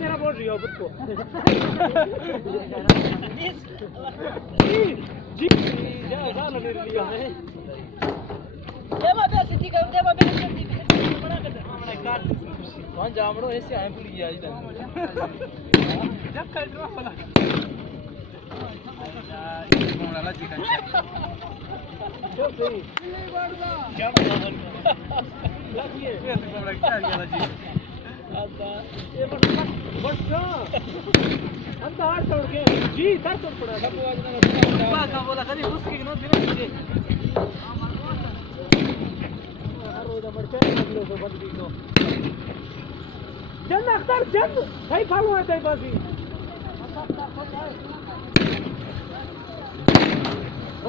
मेरा बोल रही हो उसको जी जा ले लिया है देवा बेसी ठीक है देवा बेसी ठीक है बड़ा कर हमने काट कौन जामड़ो ऐसे आए भूल गया इधर जब कर दो वाला कोणा ला चिकन जो सही क्या बोला लगिए ये तो बड़ा क्या गया जी आता ये बस अंत हार छोड़ के जी सर छोड़ पड़ा सब आवाज ना का बोला कभी उसकी नो दिन मुझे हर रोज मर के निकलो तो बंद भी तो जन अख्तर जन भाई फालू है कई बाजी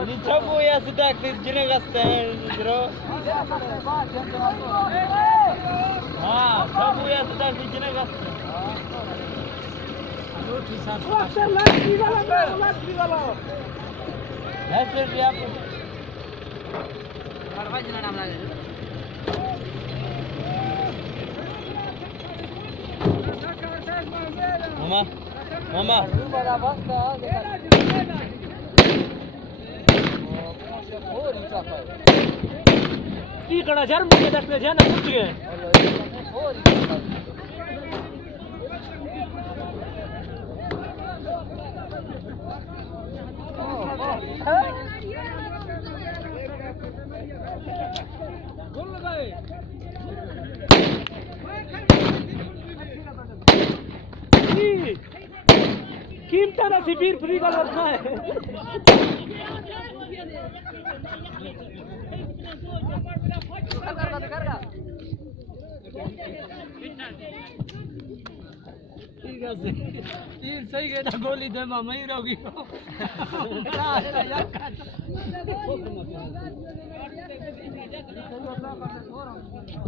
ini coba ya sudah jenis gastan bro coba ya sudah jenis gastan sir last वाला ऐसे भी आप करवा जना नाम लगे मामा बड़ा बस्ता की कड़ा जर्म के दस में जाना पूछ गए गोल लगाए कीमता ना सिपीर फ्री का लगना है ठीक है तीर सही है ना गोली दे मामा ही रोगी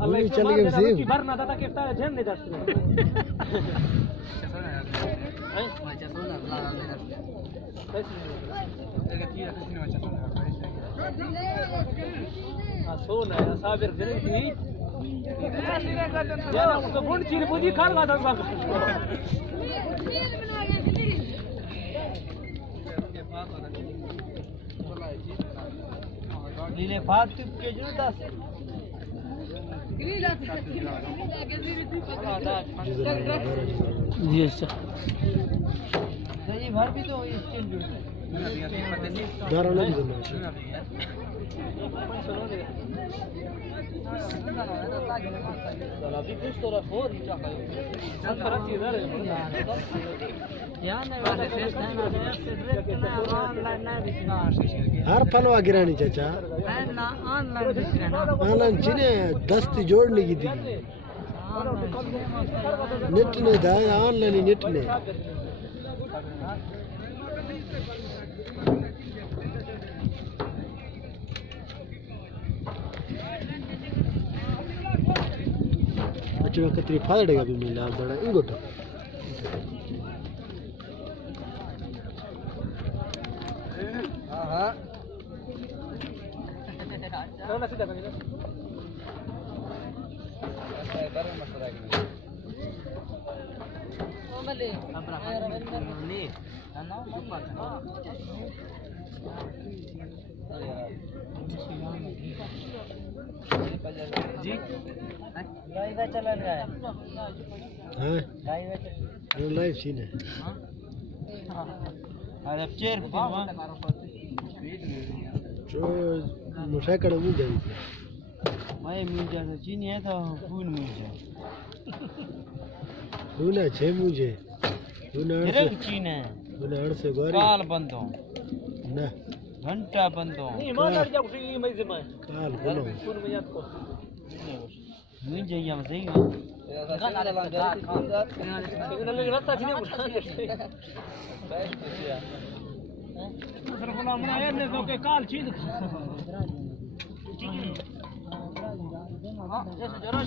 अल्लाह चल गए सी भरना था कि तारे जन नहीं दस है अच्छा सोना ला सोना है साबिर फिर थी यार उसको बुन चीर पूजी खाल का था लीले फातिब के जो 10 जी अच्छा भर भी तो हर फलवा गिरानी चाचा ऑनलाइन चीने दस्ती जोड़ने की थी नेट ने था ऑनलाइन ही नेट ने अच्छा कतरी फाड़ेगा भी मिला बड़ा इंगोटा हां ना सीधा कर बराबर मसला है ओ मले ने ना ऊपर जी लाइव चल रहा है हां लाइव सीन है हां अरे चेयर वहां जो मुसाकड़ मिल जाएगी मैं मिल जाना चीनी है तो खून मिल जाए खून है छे मुझे खून है चीन है खून से बारी काल बंदो ना घंटा बंदो नहीं मार जाओ सी मैं से मैं काल बोलो खून में याद को मुझे यहां सही है गाना लगा लेकिन रास्ता छीने उठा बेस्ट किया सर बोला मैं ने तो के काल चीज ठीक है हां जैसे जरा